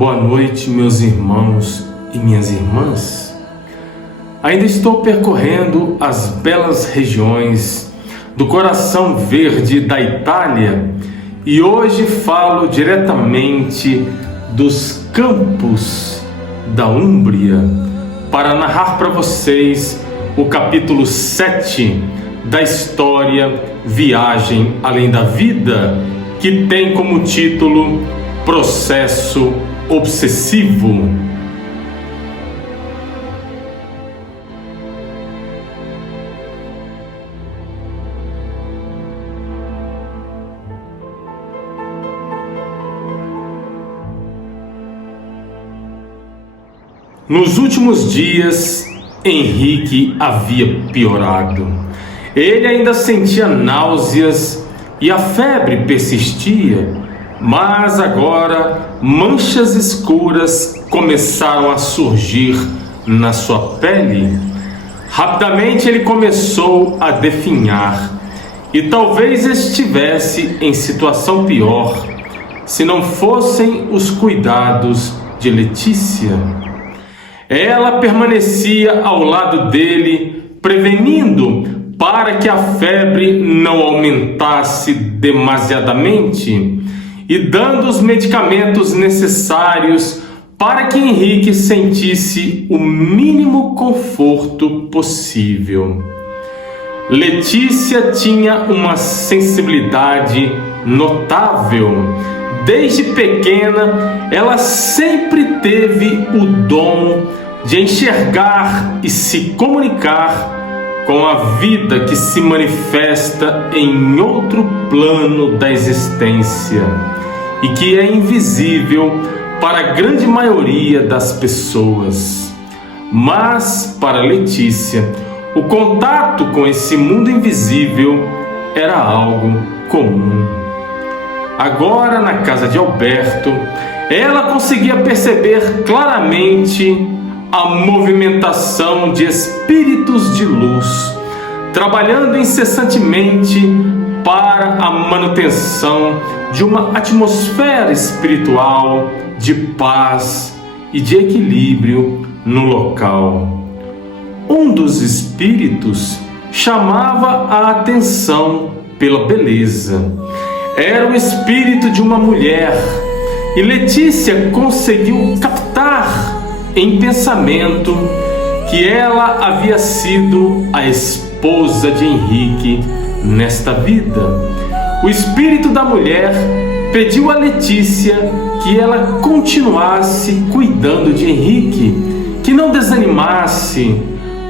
Boa noite, meus irmãos e minhas irmãs. Ainda estou percorrendo as belas regiões do coração verde da Itália e hoje falo diretamente dos campos da Úmbria para narrar para vocês o capítulo 7 da história Viagem Além da Vida, que tem como título Processo Obsessivo. Nos últimos dias, Henrique havia piorado. Ele ainda sentia náuseas e a febre persistia, mas agora manchas escuras começaram a surgir na sua pele. Rapidamente ele começou a definhar e talvez estivesse em situação pior se não fossem os cuidados de Letícia. Ela permanecia ao lado dele, prevenindo para que a febre não aumentasse demasiadamente e dando os medicamentos necessários para que Henrique sentisse o mínimo conforto possível. Letícia tinha uma sensibilidade notável. Desde pequena, ela sempre teve o dom de enxergar e se comunicar com a vida que se manifesta em outro plano da existência e que é invisível para a grande maioria das pessoas. Mas para Letícia, o contato com esse mundo invisível era algo comum. Agora, na casa de Alberto, ela conseguia perceber claramente a movimentação de espíritos de luz, trabalhando incessantemente para a manutenção de uma atmosfera espiritual de paz e de equilíbrio no local. Um dos espíritos chamava a atenção pela beleza. Era o espírito de uma mulher e Letícia conseguiu captar em pensamento que ela havia sido a esposa de Henrique nesta vida. O espírito da mulher pediu a Letícia que ela continuasse cuidando de Henrique, que não desanimasse,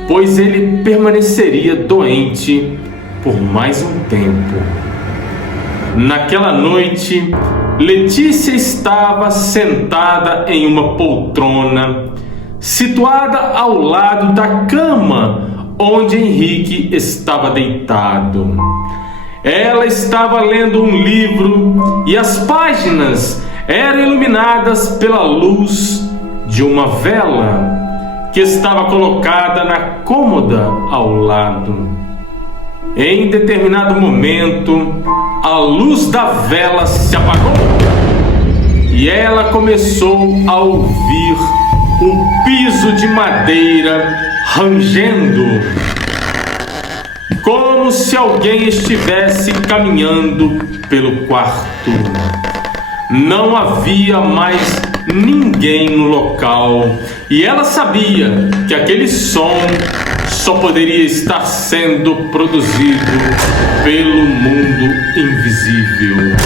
pois ele permaneceria doente por mais um tempo. Naquela noite, Letícia estava sentada em uma poltrona, situada ao lado da cama onde Henrique estava deitado. Ela estava lendo um livro e as páginas eram iluminadas pela luz de uma vela que estava colocada na cômoda ao lado. Em determinado momento, a luz da vela se apagou e ela começou a ouvir o piso de madeira rangendo, como se alguém estivesse caminhando pelo quarto. Não havia mais ninguém no local e ela sabia que aquele som só poderia estar sendo produzido pelo mundo invisível.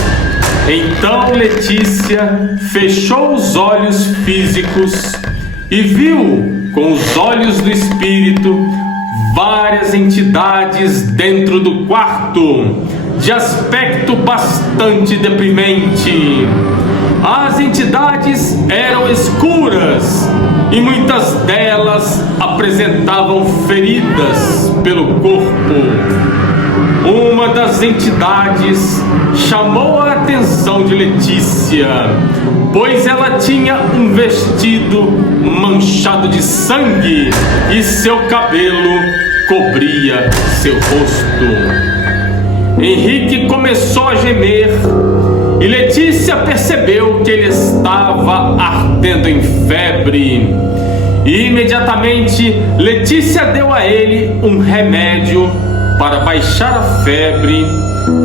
Então Letícia fechou os olhos físicos e viu com os olhos do espírito várias entidades dentro do quarto, de aspecto bastante deprimente. As entidades eram escuras e muitas delas apresentavam feridas pelo corpo. Uma das entidades chamou a atenção de Letícia, pois ela tinha um vestido manchado de sangue e seu cabelo cobria seu rosto. Henrique começou a gemer e Letícia percebeu que ele estava ardendo em febre. E imediatamente Letícia deu a ele um remédio para baixar a febre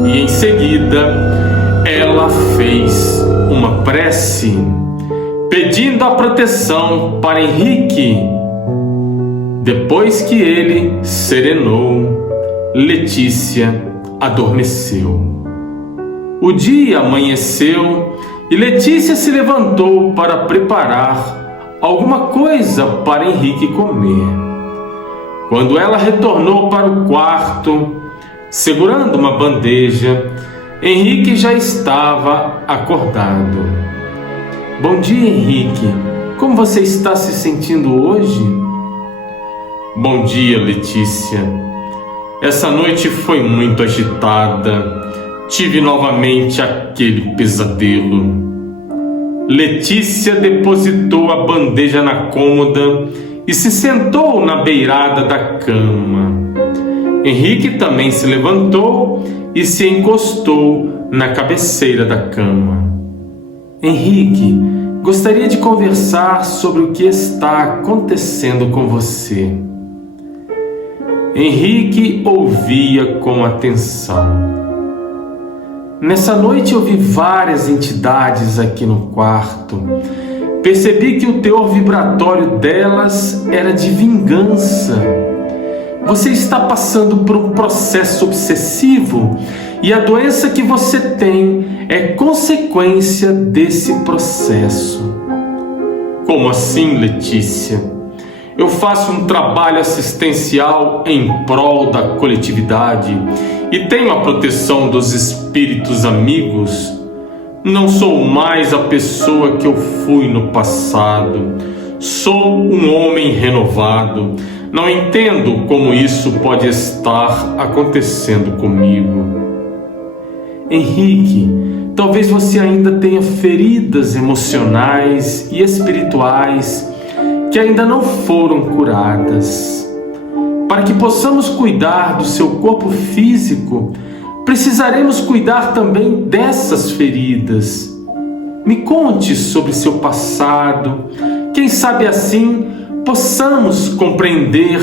e em seguida ela fez uma prece pedindo a proteção para Henrique. Depois que ele serenou, Letícia adormeceu. O dia amanheceu e Letícia se levantou para preparar alguma coisa para Henrique comer. Quando ela retornou para o quarto, segurando uma bandeja, Henrique já estava acordado. Bom dia, Henrique. Como você está se sentindo hoje? Bom dia, Letícia. Essa noite foi muito agitada. Tive novamente aquele pesadelo. Letícia depositou a bandeja na cômoda e se sentou na beirada da cama. Henrique também se levantou e se encostou na cabeceira da cama. Henrique, gostaria de conversar sobre o que está acontecendo com você. Henrique ouvia com atenção. Nessa noite eu vi várias entidades aqui no quarto. Percebi que o teor vibratório delas era de vingança. Você está passando por um processo obsessivo e a doença que você tem é consequência desse processo. Como assim, Letícia? Eu faço um trabalho assistencial em prol da coletividade e tenho a proteção dos espíritos amigos. Não sou mais a pessoa que eu fui no passado. Sou um homem renovado. Não entendo como isso pode estar acontecendo comigo. Henrique, talvez você ainda tenha feridas emocionais e espirituais que ainda não foram curadas. Para que possamos cuidar do seu corpo físico, precisaremos cuidar também dessas feridas. Me conte sobre seu passado. Quem sabe assim possamos compreender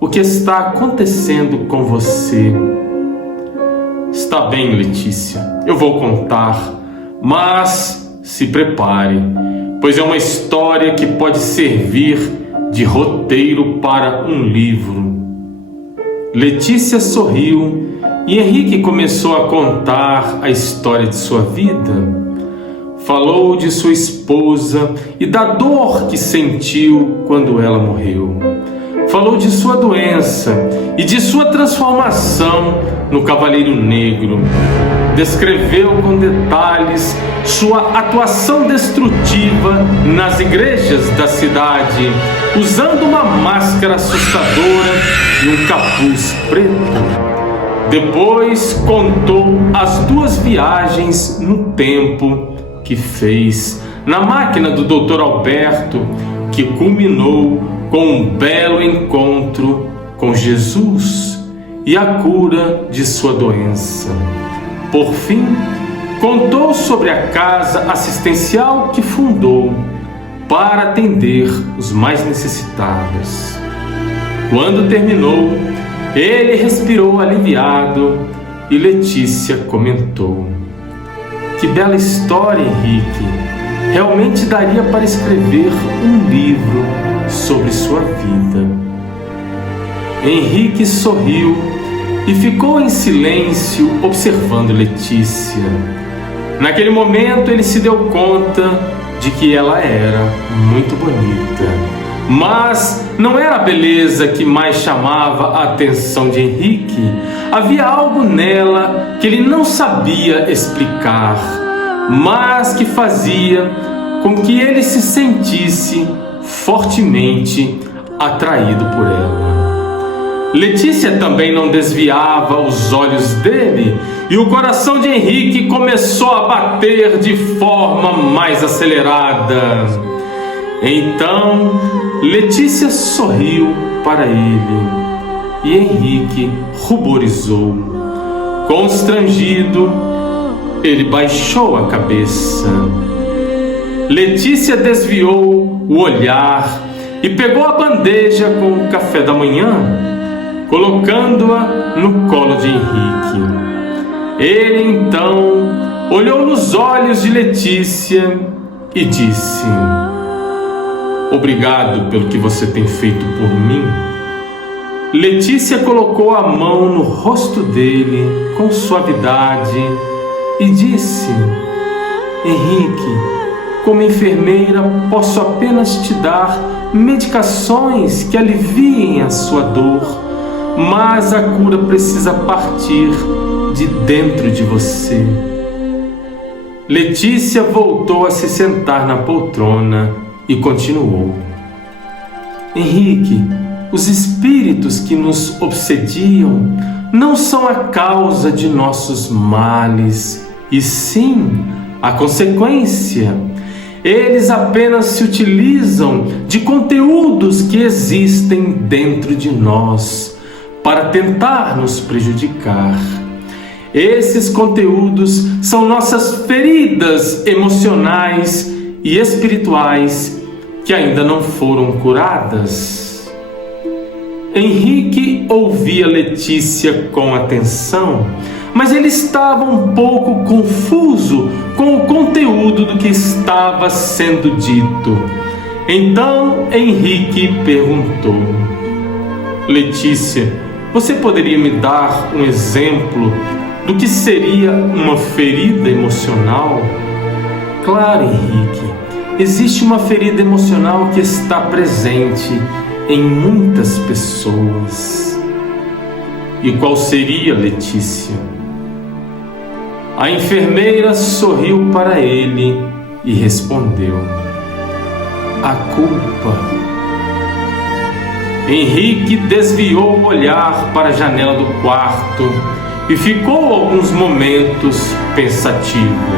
o que está acontecendo com você. Está bem, Letícia, eu vou contar, mas se prepare, pois é uma história que pode servir de roteiro para um livro. Letícia sorriu e Henrique começou a contar a história de sua vida. Falou de sua esposa e da dor que sentiu quando ela morreu. Falou de sua doença e de sua transformação no Cavaleiro Negro. Descreveu com detalhes sua atuação destrutiva nas igrejas da cidade, usando uma máscara assustadora e um capuz preto. Depois contou as 2 viagens no tempo que fez na máquina do Dr. Alberto, que culminou com um belo encontro com Jesus e a cura de sua doença. Por fim, contou sobre a casa assistencial que fundou para atender os mais necessitados. Quando terminou, ele respirou aliviado e Letícia comentou: que bela história, Henrique! Realmente daria para escrever um livro sobre sua vida. Henrique sorriu e ficou em silêncio observando Letícia. Naquele momento ele se deu conta de que ela era muito bonita. Mas não era a beleza que mais chamava a atenção de Henrique. Havia algo nela que ele não sabia explicar, mas que fazia com que ele se sentisse fortemente atraído por ela. Letícia também não desviava os olhos dele e o coração de Henrique começou a bater de forma mais acelerada. Então Letícia sorriu para ele e Henrique ruborizou. Constrangido, Ele baixou a cabeça. Letícia desviou o olhar e pegou a bandeja com o café da manhã, colocando-a no colo de Henrique. Ele então olhou nos olhos de Letícia e disse: obrigado pelo que você tem feito por mim. Letícia colocou a mão no rosto dele com suavidade e disse: Henrique, como enfermeira, posso apenas te dar medicações que aliviem a sua dor, mas a cura precisa partir de dentro de você. Letícia voltou a se sentar na poltrona e continuou: Henrique, os espíritos que nos obsediam não são a causa de nossos males, e sim a consequência. Eles apenas se utilizam de conteúdos que existem dentro de nós para tentar nos prejudicar. Esses conteúdos são nossas feridas emocionais e espirituais que ainda não foram curadas. Henrique ouvia Letícia com atenção, mas ele estava um pouco confuso com o conteúdo do que estava sendo dito. Então Henrique perguntou: Letícia, você poderia me dar um exemplo do que seria uma ferida emocional? Claro, Henrique. Existe uma ferida emocional que está presente em muitas pessoas. E qual seria, Letícia? A enfermeira sorriu para ele e respondeu: a culpa. Henrique desviou o olhar para a janela do quarto e ficou alguns momentos pensativo.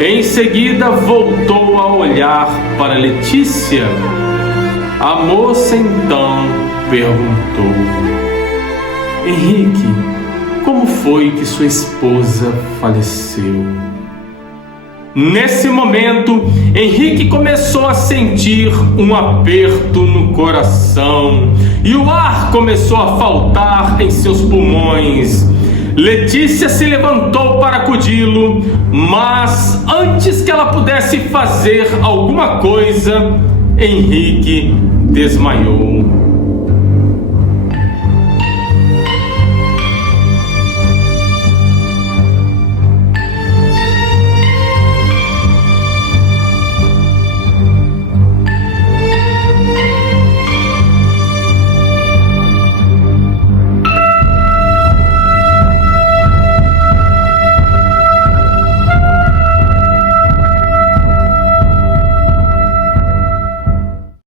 Em seguida voltou a olhar para Letícia. A moça então perguntou: Henrique, como foi que sua esposa faleceu? Nesse momento, Henrique começou a sentir um aperto no coração e o ar começou a faltar em seus pulmões. Letícia se levantou para acudi-lo, mas antes que ela pudesse fazer alguma coisa, Henrique desmaiou.